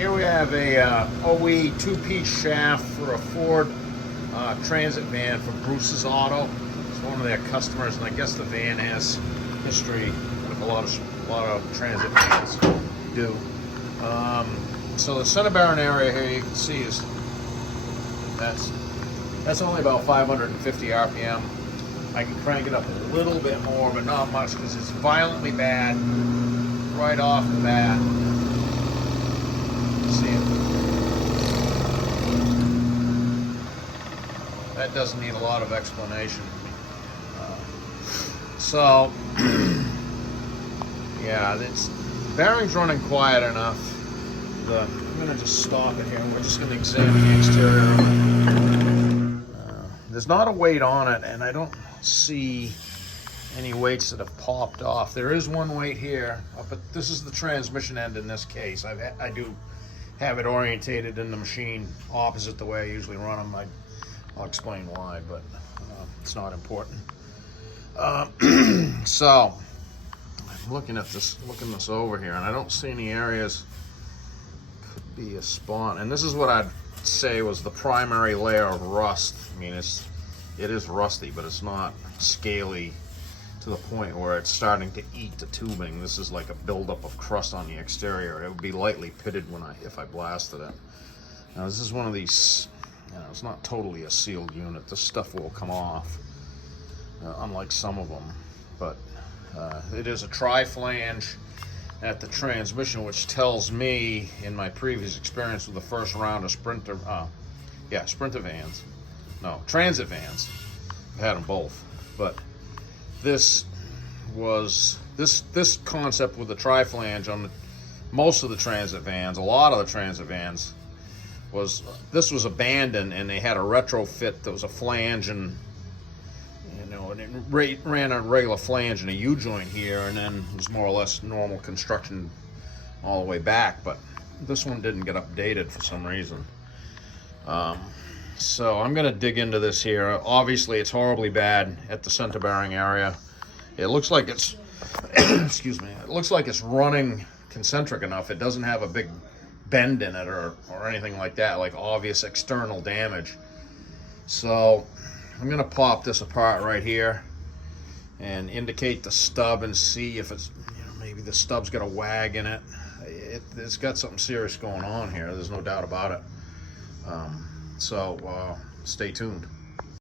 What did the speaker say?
Here we have a OE two-piece shaft for a Ford Transit van for Bruce's Auto. It's one of their customers, and I guess the van has history with a lot of transit vans do. So the center bearing area here you can see is that's only about 550 RPM. I can crank it up a little bit more, but not much because it's violently bad right off the bat. See it? That doesn't need a lot of explanation. So, yeah, the bearing's running quiet enough. I'm going to just stop it here. We're just going to examine the exterior. There's not a weight on it, and I don't see any weights that have popped off. There is one weight here, but this is the transmission end in this case. I do have it orientated in the machine opposite the way I usually run them. I'll explain why, but it's not important. So I'm looking this over here, and I don't see any areas. Could be a spot, and this is what I'd say was the primary layer of rust. I mean, it is rusty, but it's not scaly to the point where it's starting to eat the tubing. This is like a buildup of crust on the exterior. It would be lightly pitted if I blasted it. Now this is one of these, it's not totally a sealed unit. This stuff will come off, unlike some of them. But it is a tri-flange at the transmission, which tells me, in my previous experience with the first round of transit vans, I've had them both, but this concept with the tri-flange on most of the transit vans, a lot of the transit vans, this was abandoned, and they had a retrofit that was a flange, and it ran a regular flange and a U-joint here, and then it was more or less normal construction all the way back, but this one didn't get updated for some reason. So I'm going to dig into this here. Obviously, it's horribly bad at the center bearing area. It looks like it's, excuse me, it looks like it's running concentric enough. It doesn't have a big bend in it or anything like that, like obvious external damage. So I'm going to pop this apart right here and indicate the stub and see if it's, maybe the stub's got a wag in it. It's got something serious going on here. There's no doubt about it. So stay tuned.